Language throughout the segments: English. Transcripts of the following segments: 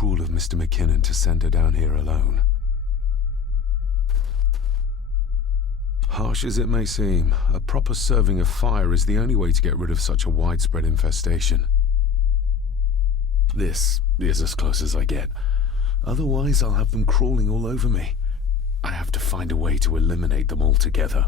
cruel of Mr. McKinnon to send her down here alone. Harsh as it may seem, a proper serving of fire is the only way to get rid of such a widespread infestation. This is as close as I get. Otherwise, I'll have them crawling all over me. I have to find a way to eliminate them altogether.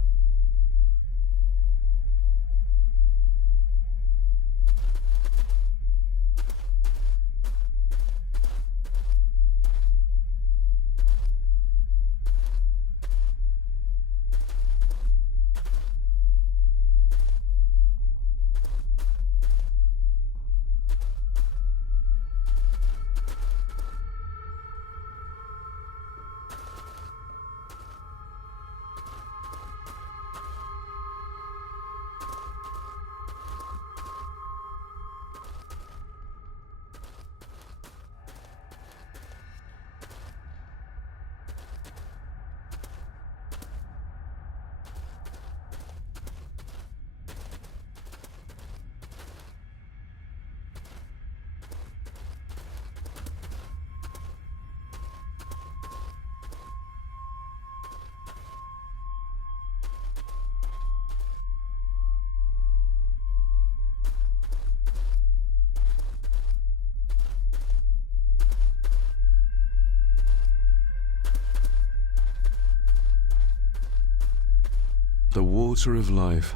The water of life.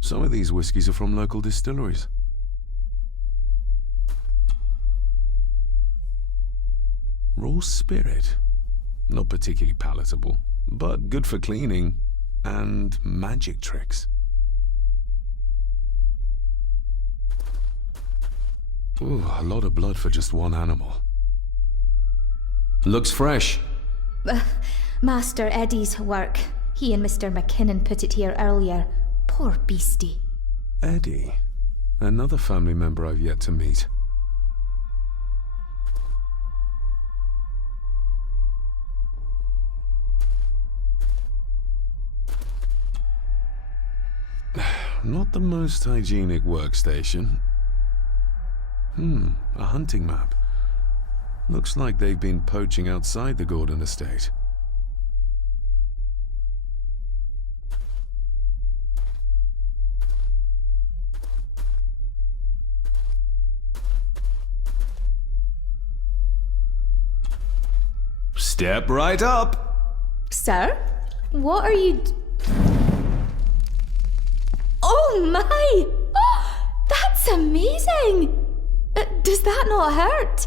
Some of these whiskies are from local distilleries. Raw spirit. Not particularly palatable, but good for cleaning and magic tricks. Ooh, a lot of blood for just one animal. Looks fresh. Master Eddie's work. He and Mr. McKinnon put it here earlier. Poor beastie. Eddie. Another family member I've yet to meet. Not the most hygienic workstation. A hunting map. Looks like they've been poaching outside the Gordon estate. Step right up! Sir? What are you Oh my! Oh, that's amazing! Does that not hurt?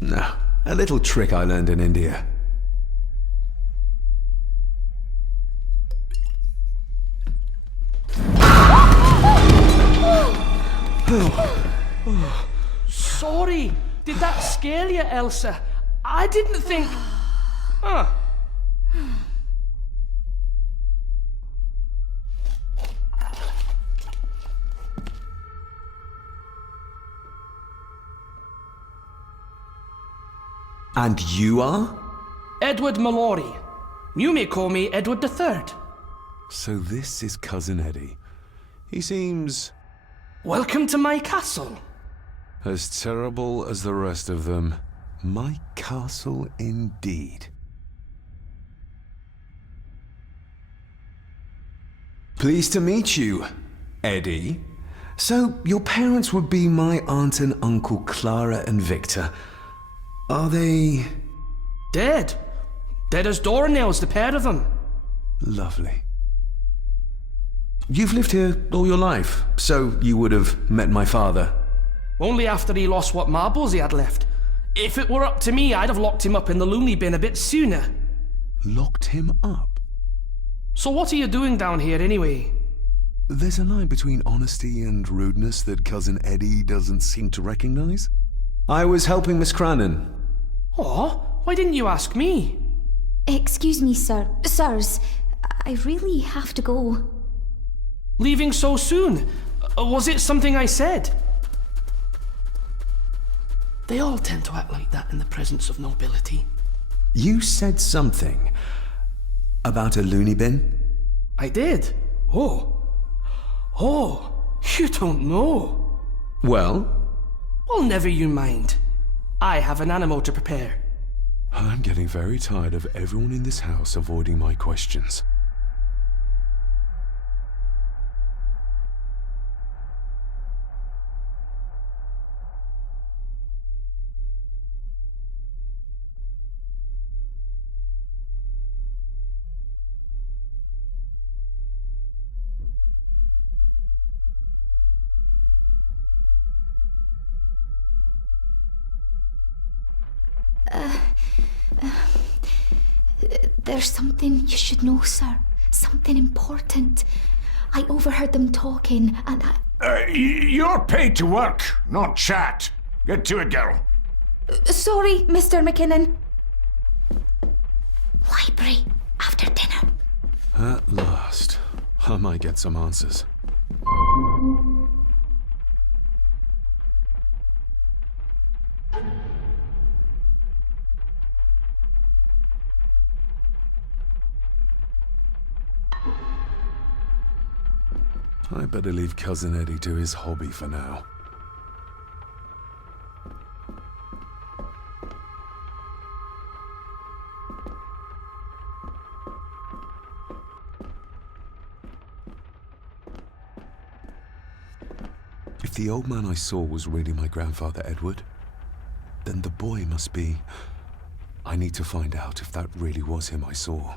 No, a little trick I learned in India. Sorry, did that scare you, Elsa? I didn't think... Huh. And you are? Edward Mallory. You may call me Edward III. So this is Cousin Eddie. He seems... Welcome to my castle. as terrible as the rest of them. My castle indeed. Pleased to meet you, Eddie. So, your parents would be my aunt and uncle Clara and Victor. Are they... Dead. Dead as doornails, the pair of them. Lovely. You've lived here all your life, so you would have met my father. Only after he lost what marbles he had left. If it were up to me, I'd have locked him up in the loony bin a bit sooner. Locked him up? So what are you doing down here anyway? There's a line between honesty and rudeness that Cousin Eddie doesn't seem to recognize. I was helping Miss Crannan. Oh, why didn't you ask me? Excuse me, sirs. I really have to go. Leaving so soon? Was it something I said? They all tend to act like that in the presence of nobility. You said something about a loony bin? I did. Oh, You don't know. Well, Well, never you mind. I have an animal to prepare. I'm getting very tired of everyone in this house avoiding my questions. There's something you should know, sir. Something important. I overheard them talking, and You're paid to work, not chat. Get to it, girl. Sorry, Mr. McKinnon. Library, after dinner. At last, I might get some answers. I better leave Cousin Eddie to his hobby for now. If the old man I saw was really my grandfather Edward, then the boy must be... I need to find out if that really was him I saw.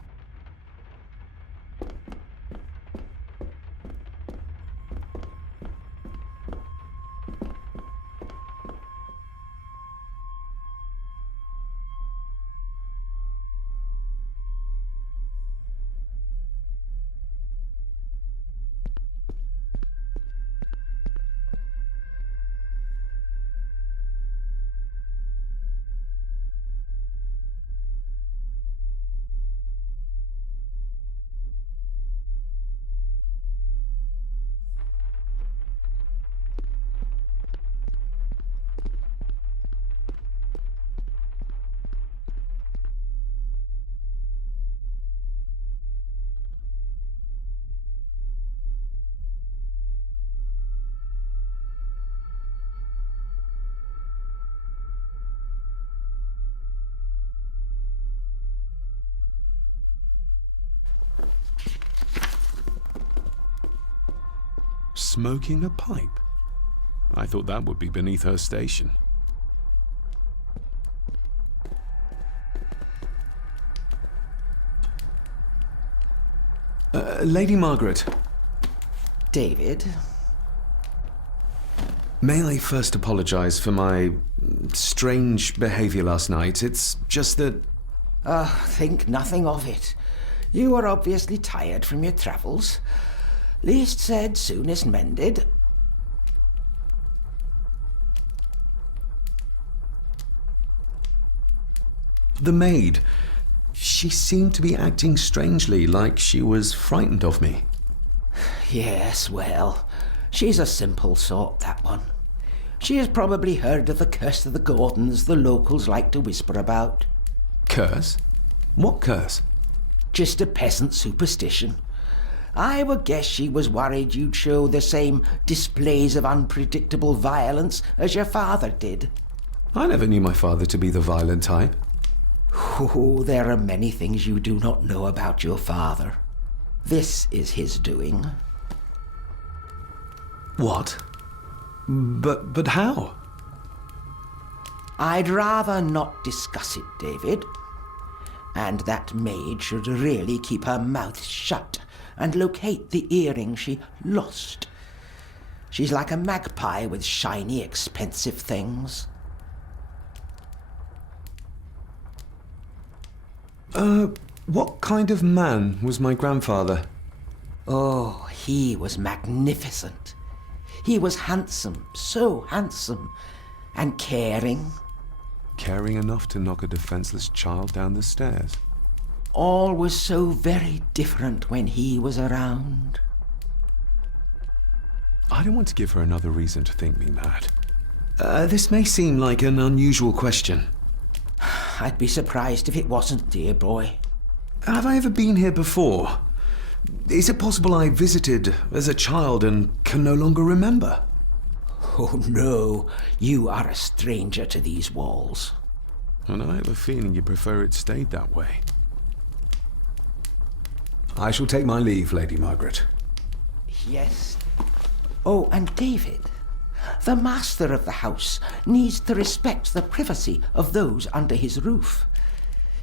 Smoking a pipe? I thought that would be beneath her station. Lady Margaret. David? May I first apologize for my strange behavior last night? It's just that... Think nothing of it. You were obviously tired from your travels. Least said, soonest mended. The maid. She seemed to be acting strangely, like she was frightened of me. Yes, well, she's a simple sort, that one. She has probably heard of the curse of the Gordons the locals like to whisper about. Curse? What curse? Just a peasant superstition. I would guess she was worried you'd show the same displays of unpredictable violence as your father did. I never knew my father to be the violent type. Oh, there are many things you do not know about your father. This is his doing. What? But how? I'd rather not discuss it, David. And that maid should really keep her mouth shut and locate the earring she lost. She's like a magpie with shiny, expensive things. What kind of man was my grandfather? Oh, he was magnificent. He was handsome, so handsome, and caring. Caring enough to knock a defenseless child down the stairs. All was so very different when he was around. I don't want to give her another reason to think me mad. This may seem like an unusual question. I'd be surprised if it wasn't, dear boy. Have I ever been here before? Is it possible I visited as a child and can no longer remember? Oh no, you are a stranger to these walls. And I have a feeling you prefer it stayed that way. I shall take my leave, Lady Margaret. Yes. Oh, and David, the master of the house needs to respect the privacy of those under his roof.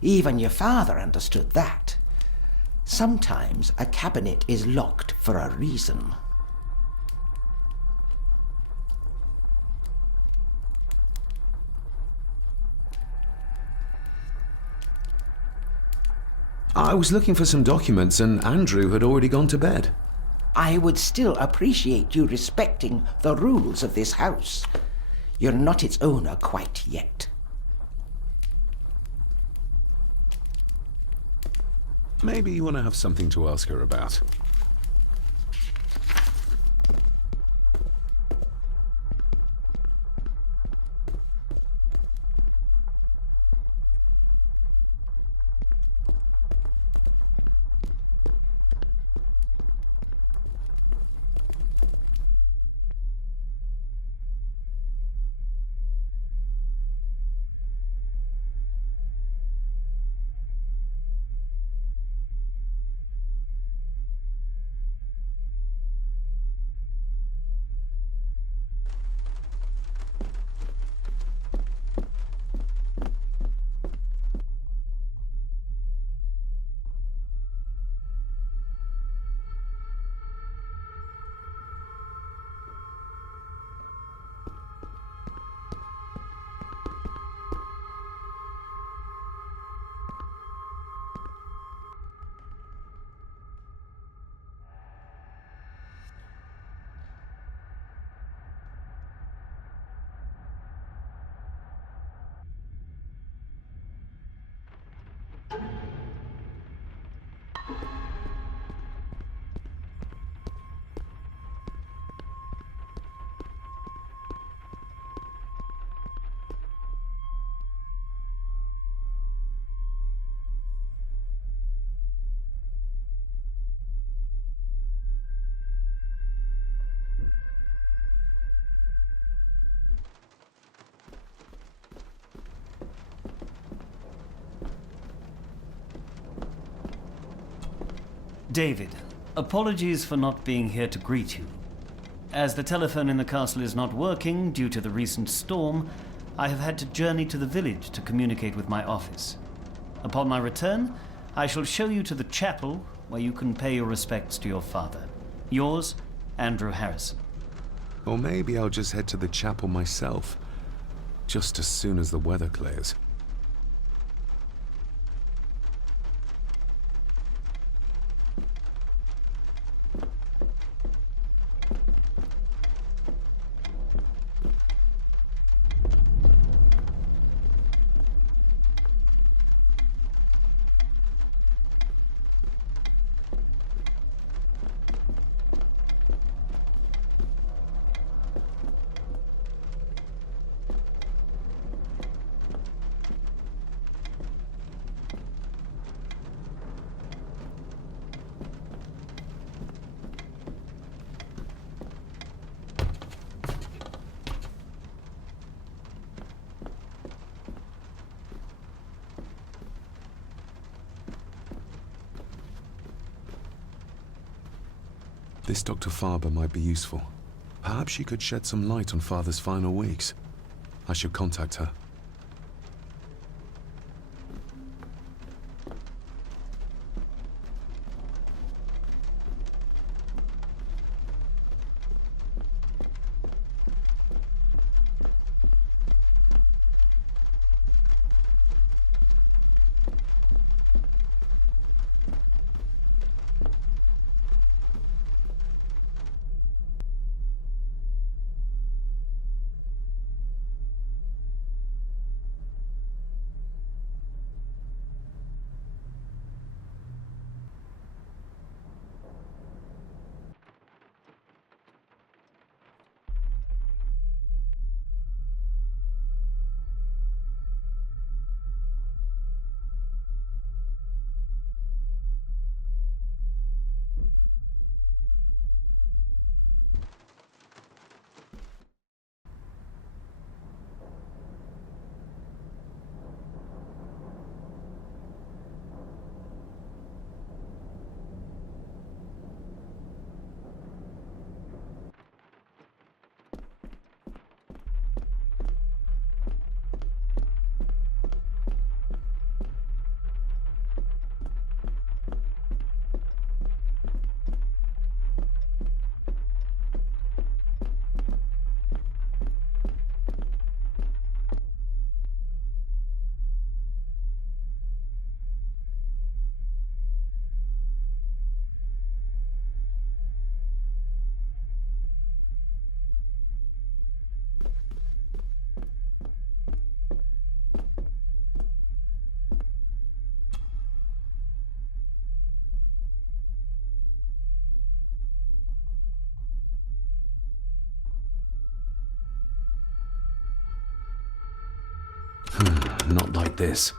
Even your father understood that. Sometimes a cabinet is locked for a reason. I was looking for some documents and Andrew had already gone to bed. I would still appreciate you respecting the rules of this house. You're not its owner quite yet. Maybe you want to have something to ask her about. David, apologies for not being here to greet you. As the telephone in the castle is not working due to the recent storm, I have had to journey to the village to communicate with my office. Upon my return, I shall show you to the chapel where you can pay your respects to your father. Yours, Andrew Harrison. Or maybe I'll just head to the chapel myself, just as soon as the weather clears. This Dr. Farber might be useful. Perhaps she could shed some light on Father's final weeks. I should contact her. Not like this.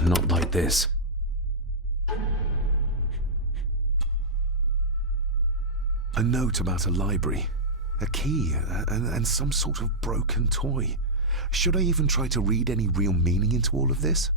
Not like this. A note about a library, a key, and some sort of broken toy. Should I even try to read any real meaning into all of this?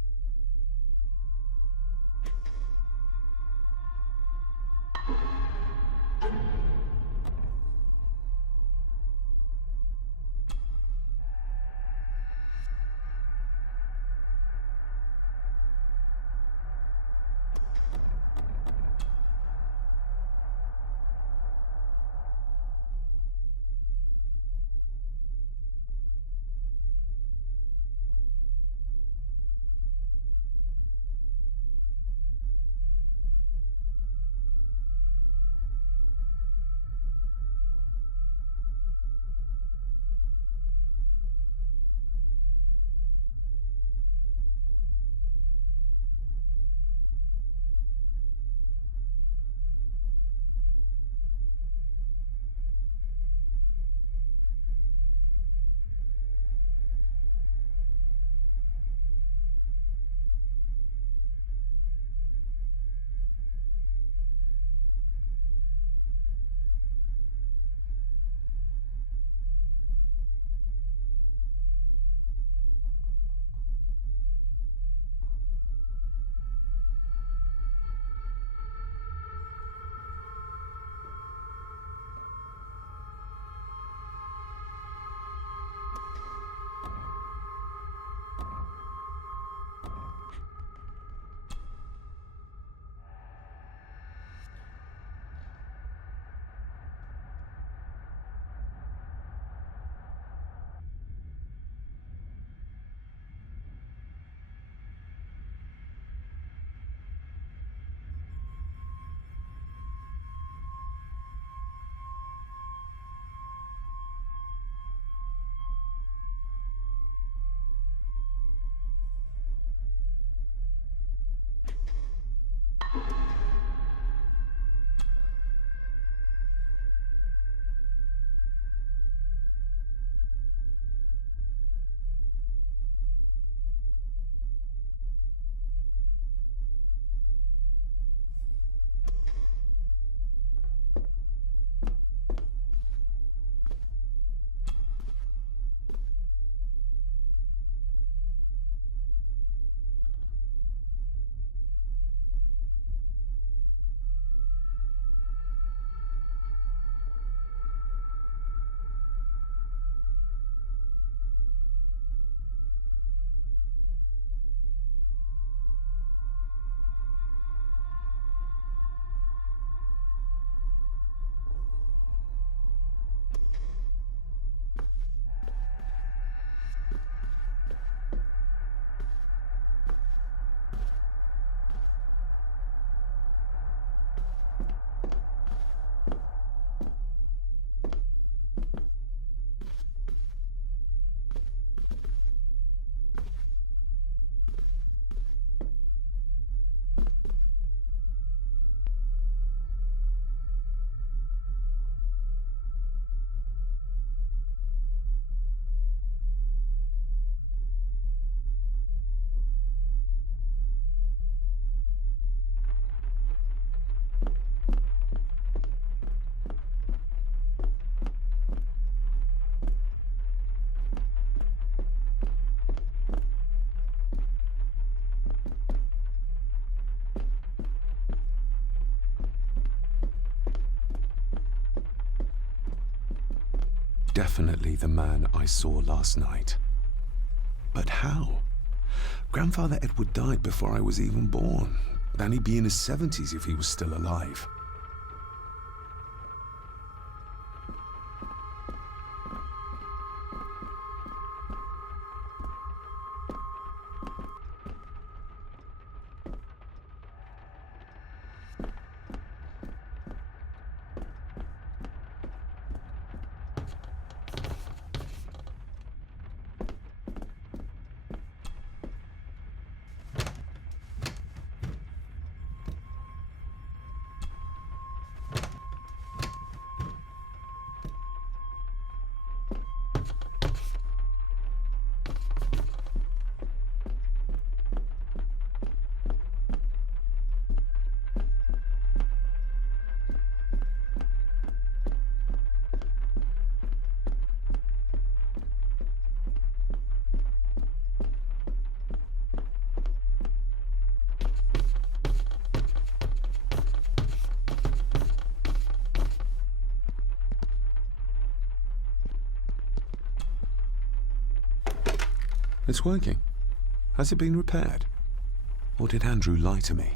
definitely the man I saw last night. But how? Grandfather Edward died before I was even born. Then he'd be in his 70s if he was still alive. It's working. Has it been repaired? Or did Andrew lie to me?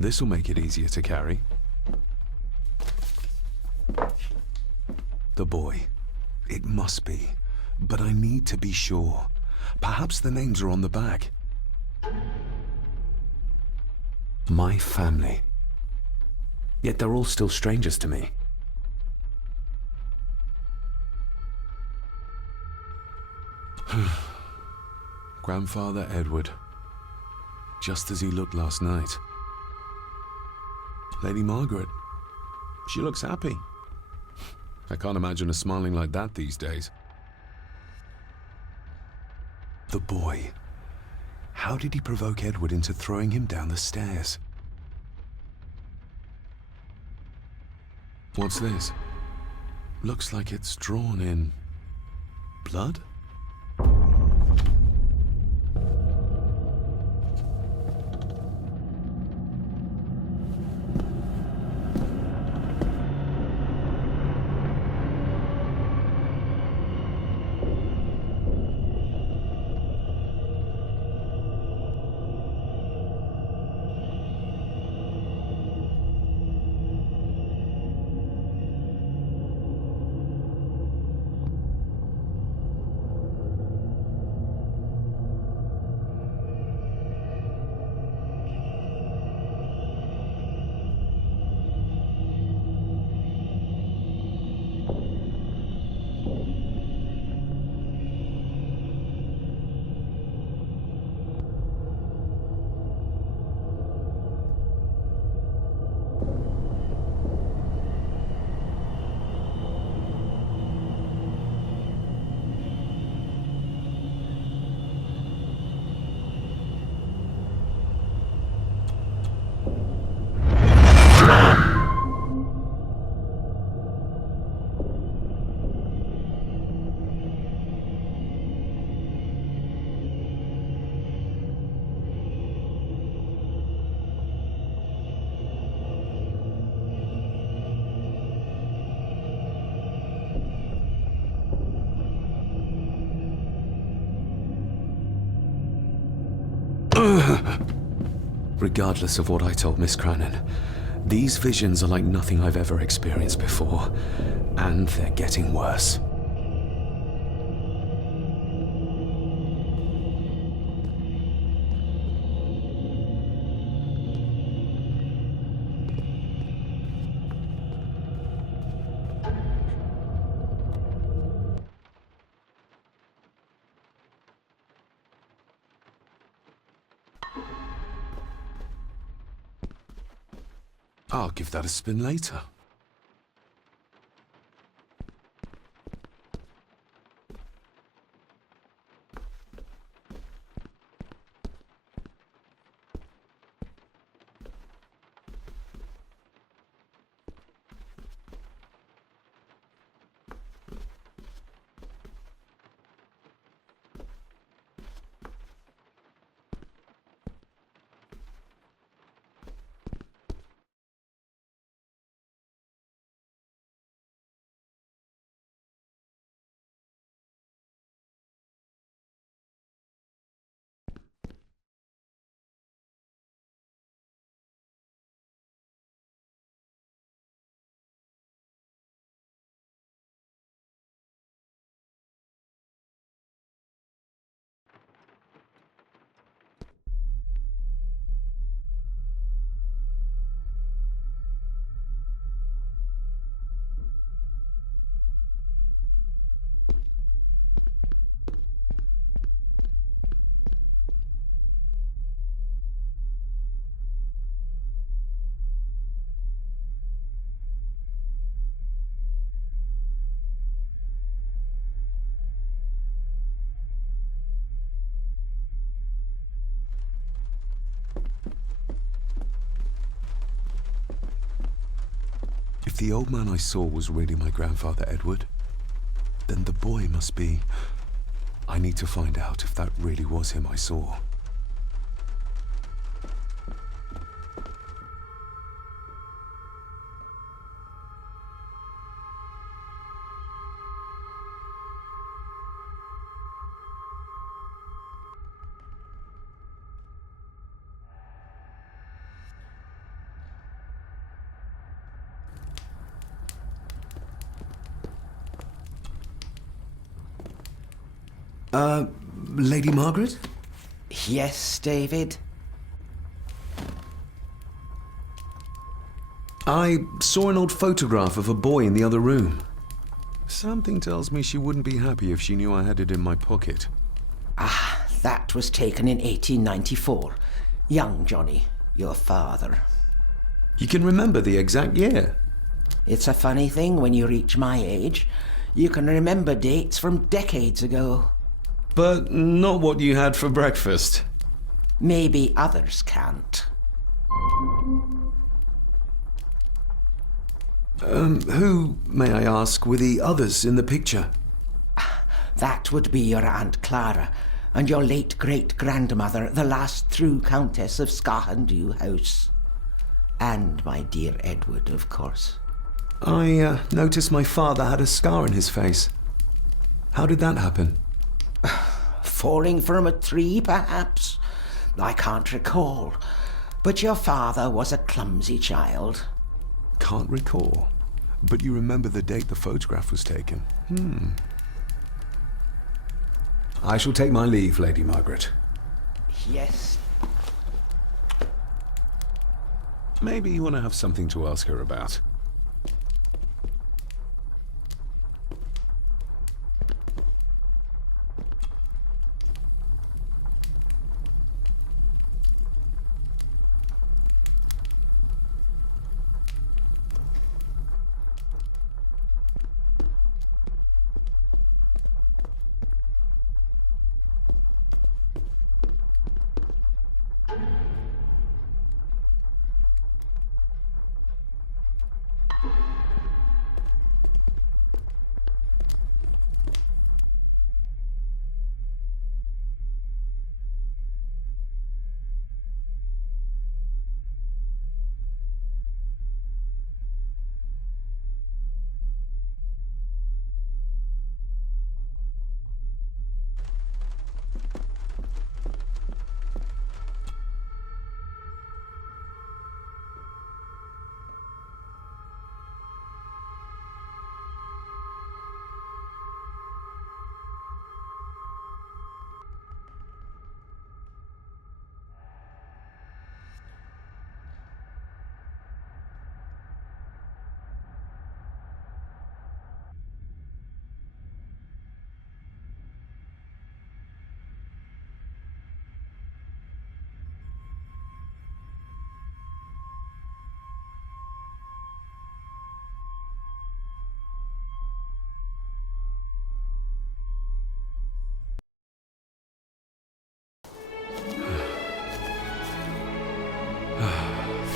This'll make it easier to carry. The boy. It must be. But I need to be sure. Perhaps the names are on the back. My family. Yet they're all still strangers to me. Grandfather Edward. Just as he looked last night. Lady Margaret. She looks happy. I can't imagine her smiling like that these days. The boy. How did he provoke Edward into throwing him down the stairs? What's this? Looks like it's drawn in blood? Regardless of what I told Miss Cranon, these visions are like nothing I've ever experienced before, and they're getting worse. I'll give that a spin later. If the old man I saw was really my grandfather Edward, then the boy must be... I need to find out if that really was him I saw. Lady Margaret? Yes, David? I saw an old photograph of a boy in the other room. Something tells me she wouldn't be happy if she knew I had it in my pocket. Ah, that was taken in 1894. Young Johnny, your father. You can remember the exact year? It's a funny thing when you reach my age. You can remember dates from decades ago. But not what you had for breakfast. Maybe others can't. Who, may I ask, were the others in the picture? That would be your Aunt Clara and your late great-grandmother, the last true Countess of Skahandu House. And my dear Edward, of course. I noticed my father had a scar on his face. How did that happen? Falling from a tree, perhaps? I can't recall. But your father was a clumsy child. Can't recall. But you remember the date the photograph was taken? I shall take my leave, Lady Margaret. Yes. Maybe you want to have something to ask her about.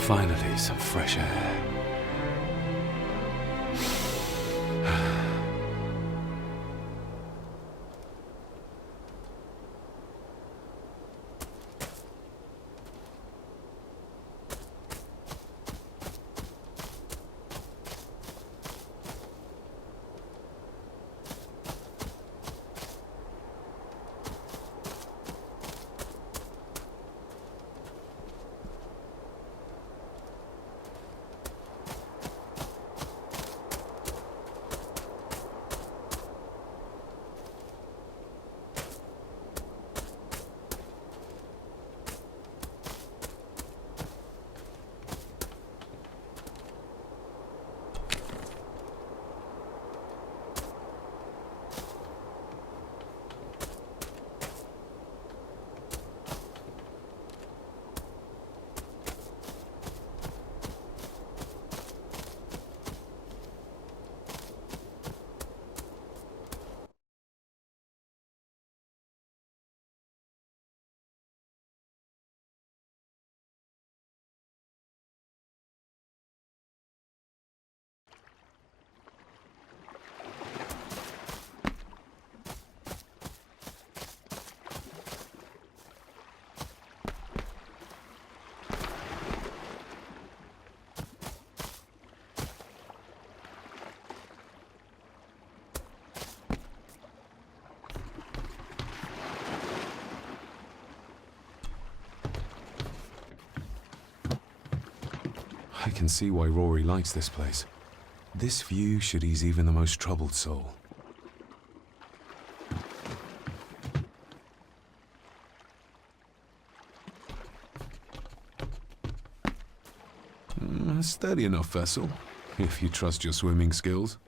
Finally, some fresh air. I can see why Rory likes this place. This view should ease even the most troubled soul. A sturdy enough vessel, if you trust your swimming skills.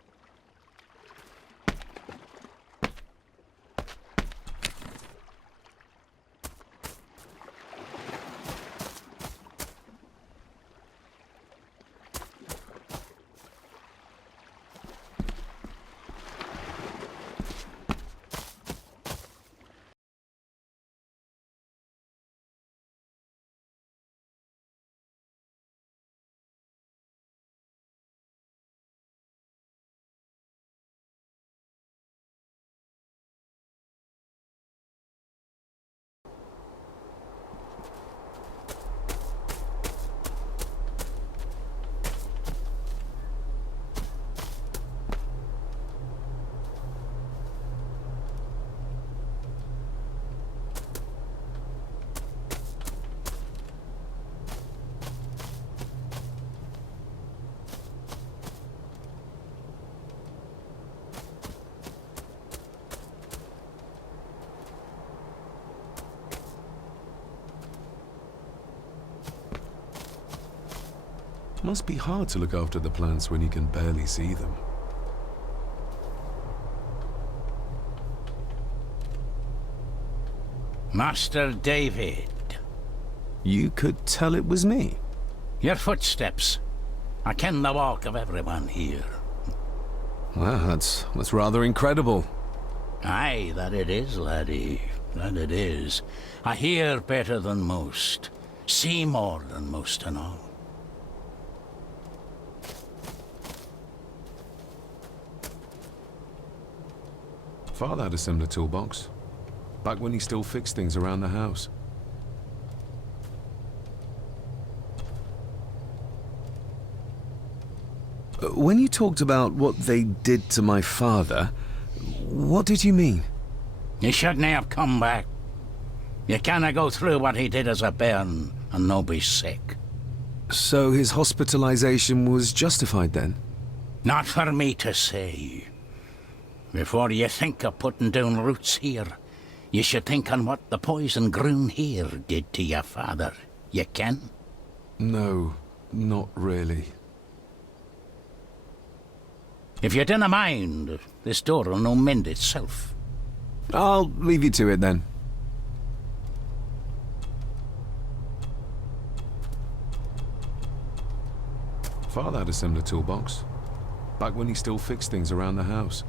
Must be hard to look after the plants when you can barely see them. Master David. You could tell it was me. Your footsteps. I ken the walk of everyone here. Well, that's rather incredible. Aye, that it is, laddie. That it is. I hear better than most. See more than most and all. Father had a similar toolbox, back when he still fixed things around the house. When you talked about what they did to my father, what did you mean? You shouldn't have come back. You canna go through what he did as a bairn and no be sick. So his hospitalization was justified then? Not for me to say. Before you think of putting down roots here, you should think on what the poison grown here did to your father. You can? No, not really. If you dinna mind, this door'll no mend itself. I'll leave you to it then. Father had a similar toolbox, back when he still fixed things around the house.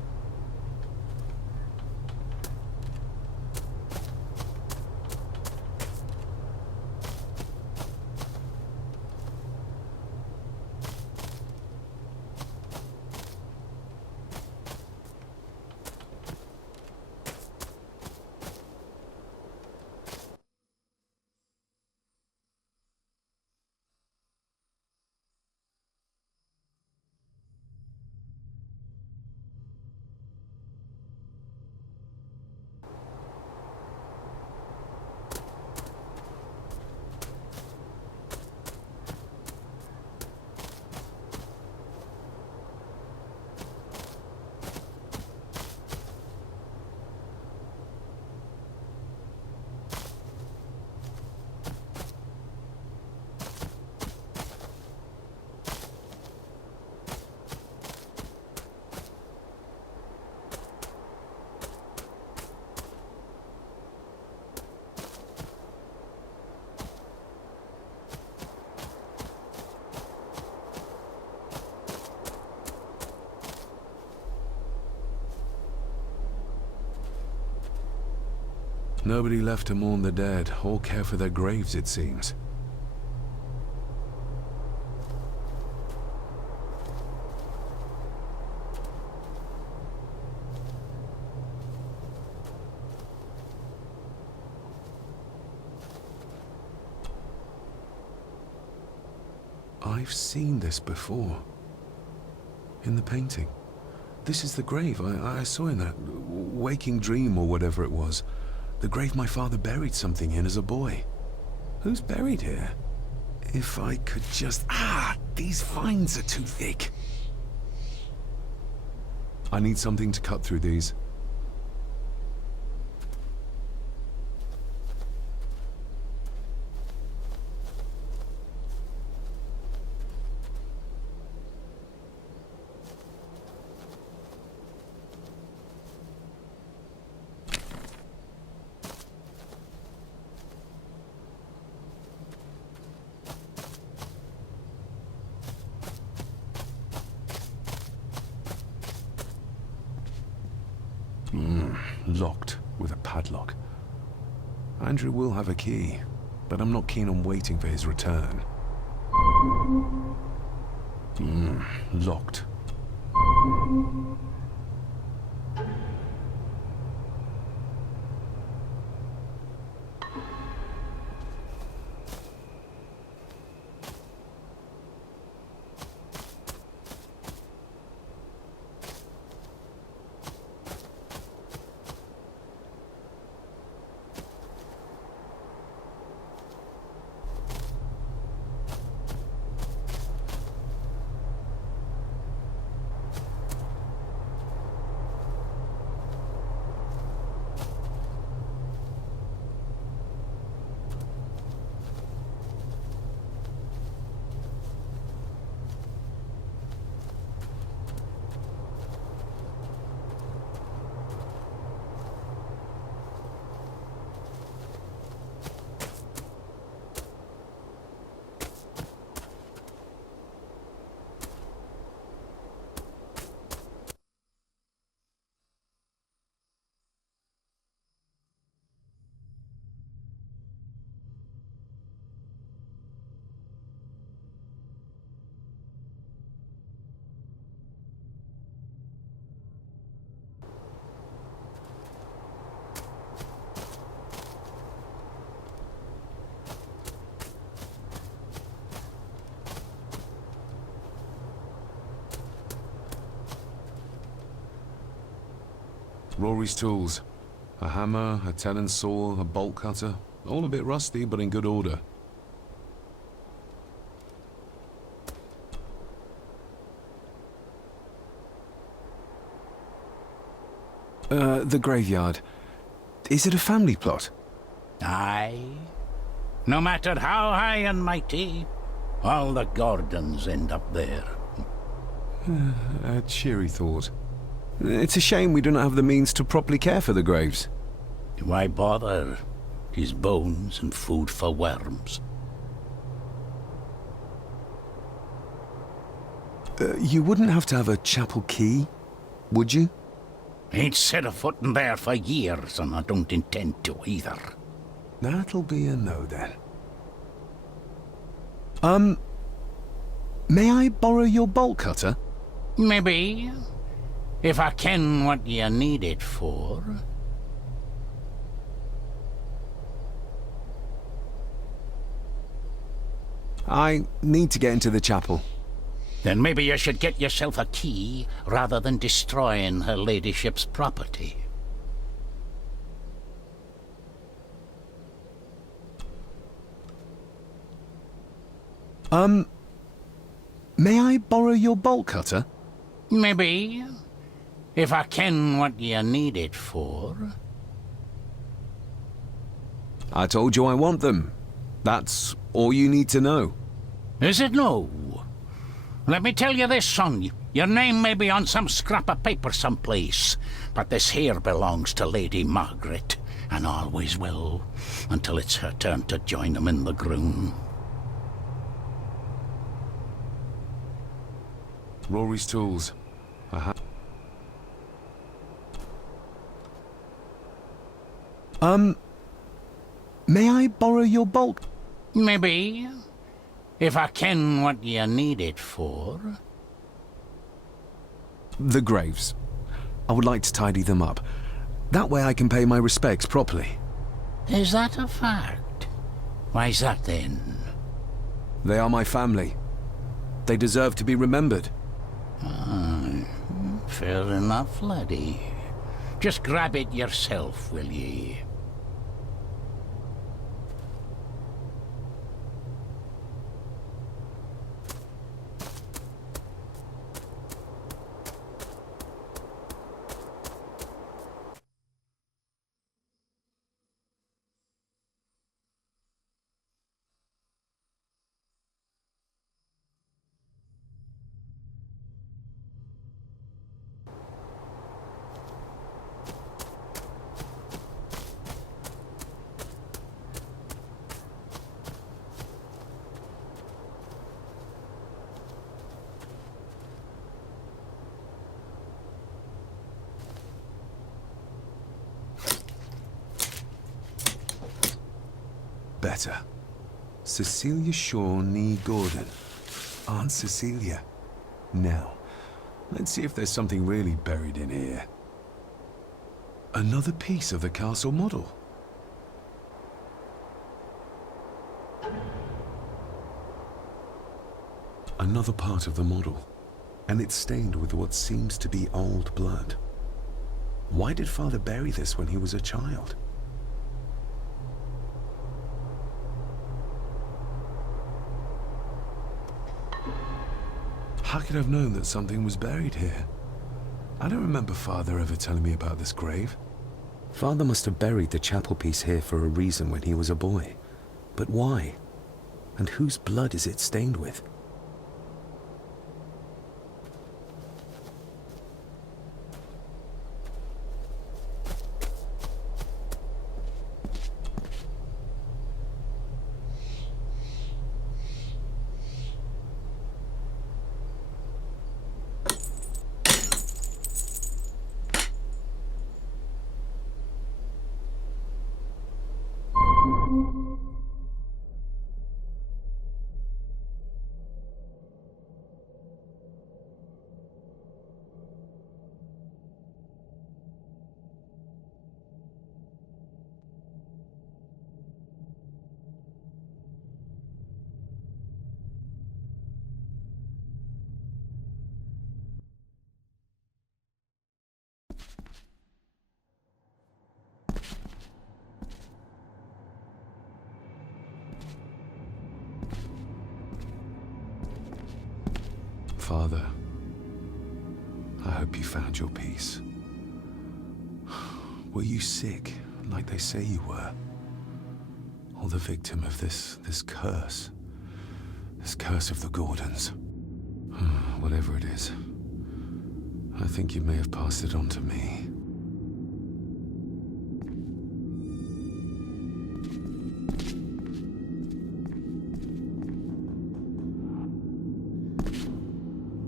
Nobody left to mourn the dead or care for their graves, it seems. I've seen this before. In the painting. This is the grave I saw in that waking dream or whatever it was. The grave my father buried something in as a boy. Who's buried here? If I could just... these vines are too thick. I need something to cut through these. Locked with a padlock. Andrew will have a key, but I'm not keen on waiting for his return. Locked. Rory's tools. A hammer, a tenon saw, a bolt cutter. All a bit rusty, but in good order. The graveyard. Is it a family plot? Aye. No matter how high and mighty, all the Gordons end up there. A cheery thought. It's a shame we do not have the means to properly care for the graves. Why bother? His bones and food for worms. You wouldn't have to have a chapel key, would you? Ain't set a foot in there for years, and I don't intend to either. That'll be a no, then. May I borrow your bolt cutter? Maybe. If I ken what you need it for. I need to get into the chapel. Then maybe you should get yourself a key rather than destroying her ladyship's property. May I borrow your bolt cutter? Maybe. If I ken what you need it for. I told you I want them. That's all you need to know. Is it no? Let me tell you this, son. Your name may be on some scrap of paper someplace, but this here belongs to Lady Margaret, and always will, until it's her turn to join them in the groom. Rory's tools. May I borrow your bolt? Maybe. If I ken what you need it for. The graves. I would like to tidy them up. That way I can pay my respects properly. Is that a fact? Why's that then? They are my family. They deserve to be remembered. Fair enough, laddie. Just grab it yourself, will ye? Better. Cecilia Shaw Nee Gordon. Aunt Cecilia. Now, let's see if there's something really buried in here. Another piece of the castle model. Another part of the model, and it's stained with what seems to be old blood. Why did Father bury this when he was a child? How could I have known that something was buried here? I don't remember Father ever telling me about this grave. Father must have buried the chapel piece here for a reason when he was a boy. But why? And whose blood is it stained with? Father, I hope you found your peace. Were you sick, like they say you were? Or the victim of this curse? This curse of the Gordons? Whatever it is, I think you may have passed it on to me.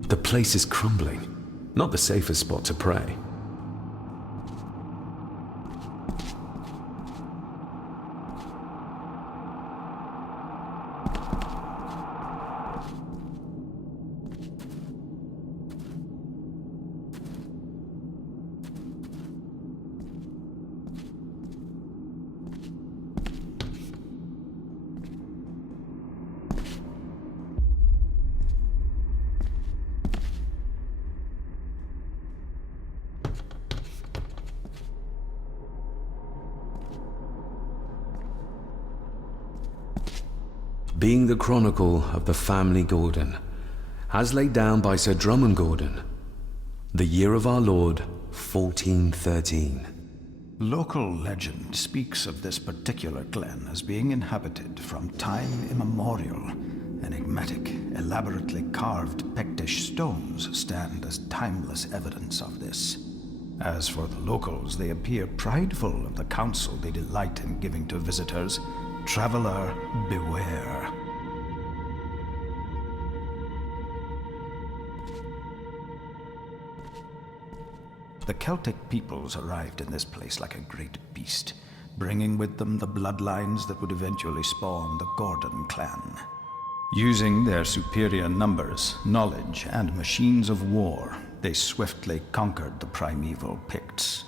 The place is crumbling. Not the safest spot to pray. Being the chronicle of the family Gordon, as laid down by Sir Drummond Gordon, the year of our Lord, 1413. Local legend speaks of this particular glen as being inhabited from time immemorial. Enigmatic, elaborately carved Pictish stones stand as timeless evidence of this. As for the locals, they appear prideful of the counsel they delight in giving to visitors. Traveler, beware. The Celtic peoples arrived in this place like a great beast, bringing with them the bloodlines that would eventually spawn the Gordon clan. Using their superior numbers, knowledge, and machines of war, they swiftly conquered the primeval Picts.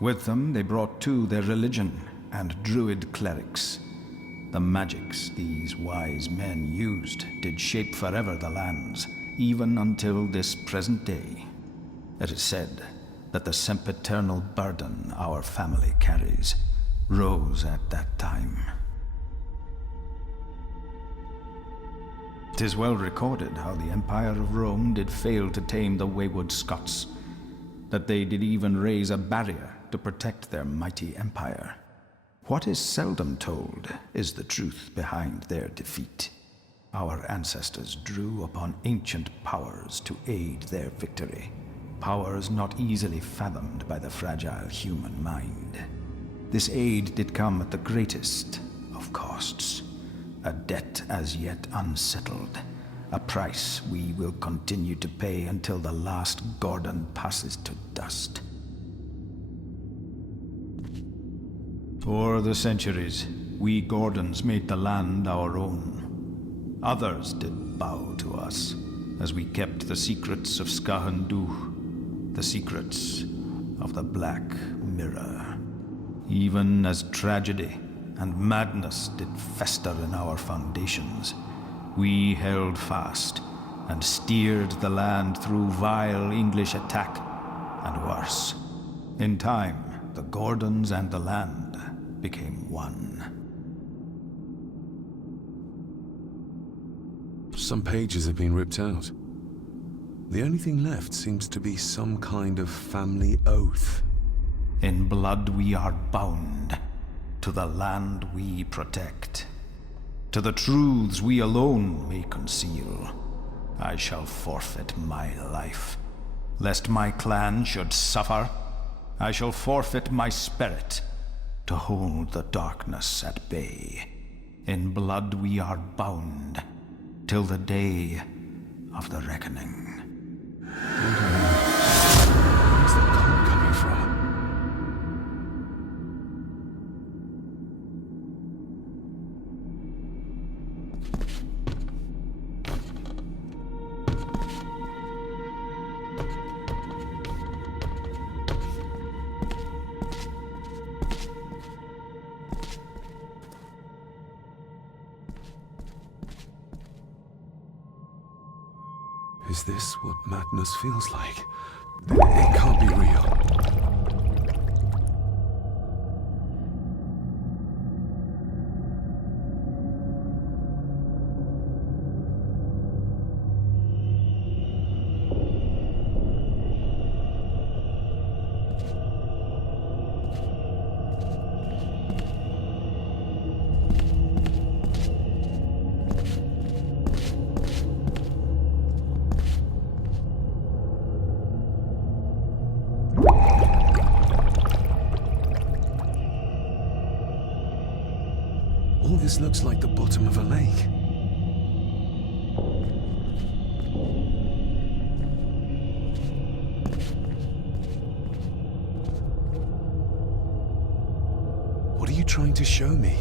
With them, they brought too their religion and druid clerics. The magics these wise men used did shape forever the lands, even until this present day. It is said that the sempiternal burden our family carries rose at that time. 'Tis well recorded how the Empire of Rome did fail to tame the wayward Scots, that they did even raise a barrier to protect their mighty empire. What is seldom told is the truth behind their defeat. Our ancestors drew upon ancient powers to aid their victory, powers not easily fathomed by the fragile human mind. This aid did come at the greatest of costs, a debt as yet unsettled, a price we will continue to pay until the last Gordon passes to dust. For the centuries, we Gordons made the land our own. Others did bow to us, as we kept the secrets of Skahan Dûh, the secrets of the Black Mirror. Even as tragedy and madness did fester in our foundations, we held fast and steered the land through vile English attack and worse. In time, the Gordons and the land became one. Some pages have been ripped out. The only thing left seems to be some kind of family oath. In blood we are bound to the land we protect, to the truths we alone may conceal. I shall forfeit my life, lest my clan should suffer. I shall forfeit my spirit to hold the darkness at bay. In blood we are bound till the day of the reckoning. Where's the cold coming from? Is this what madness feels like? It can't be real. All this looks like the bottom of a lake. What are you trying to show me?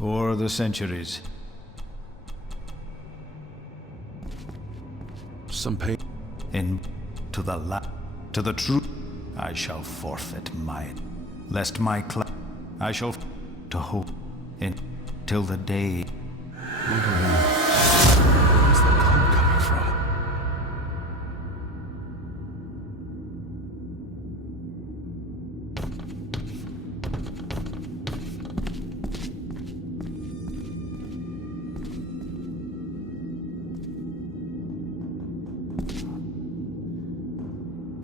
Or the centuries. Some pain. To the truth, I shall forfeit mine. Lest my I shall to hope till the day. Where's that calm coming from?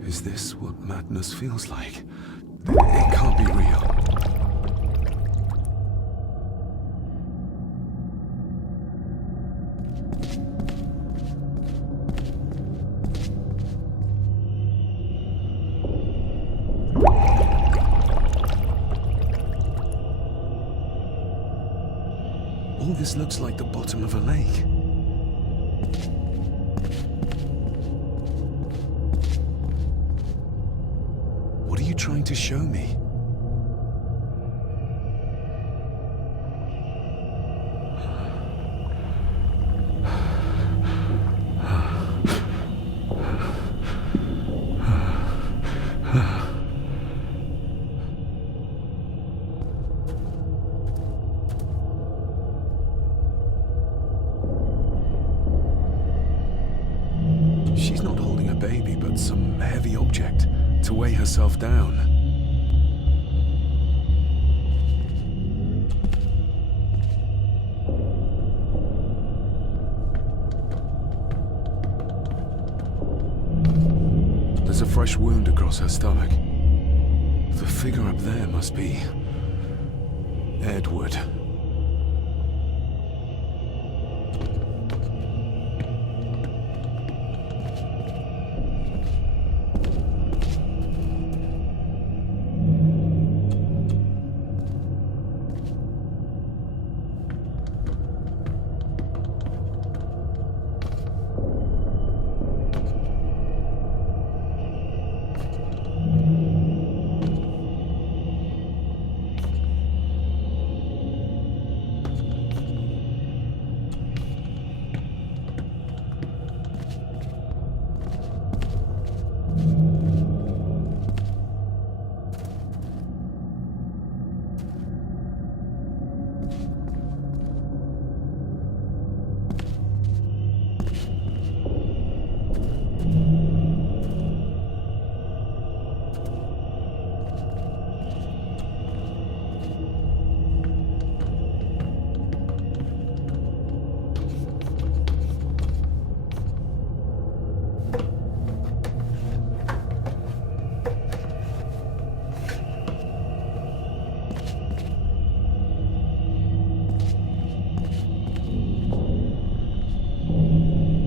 Is this what madness feels like? It can't be real. All this looks like the bottom of a lake. What are you trying to show me? She's not holding a baby, but some heavy object to weigh herself down. There's a fresh wound across her stomach. The figure up there must be Edward.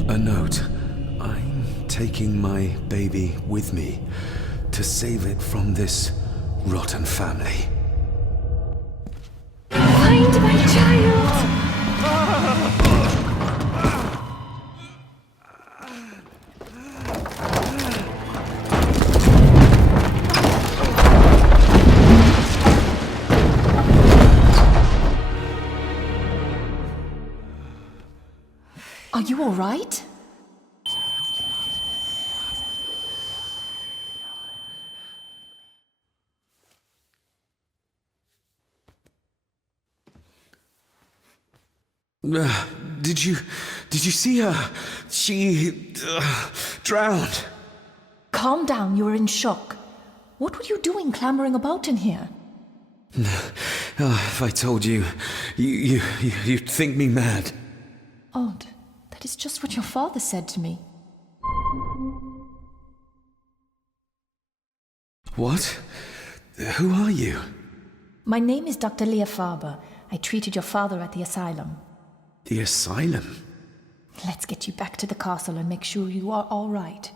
A note. I'm taking my baby with me to save it from this rotten family. Find my child! Are you all right? Did you see her? She drowned. Calm down, you were in shock. What were you doing clambering about in here? If I told you, you'd think me mad. Odd. That is just what your father said to me. What? Who are you? My name is Dr. Leah Faber. I treated your father at the asylum. The asylum? Let's get you back to the castle and make sure you are all right.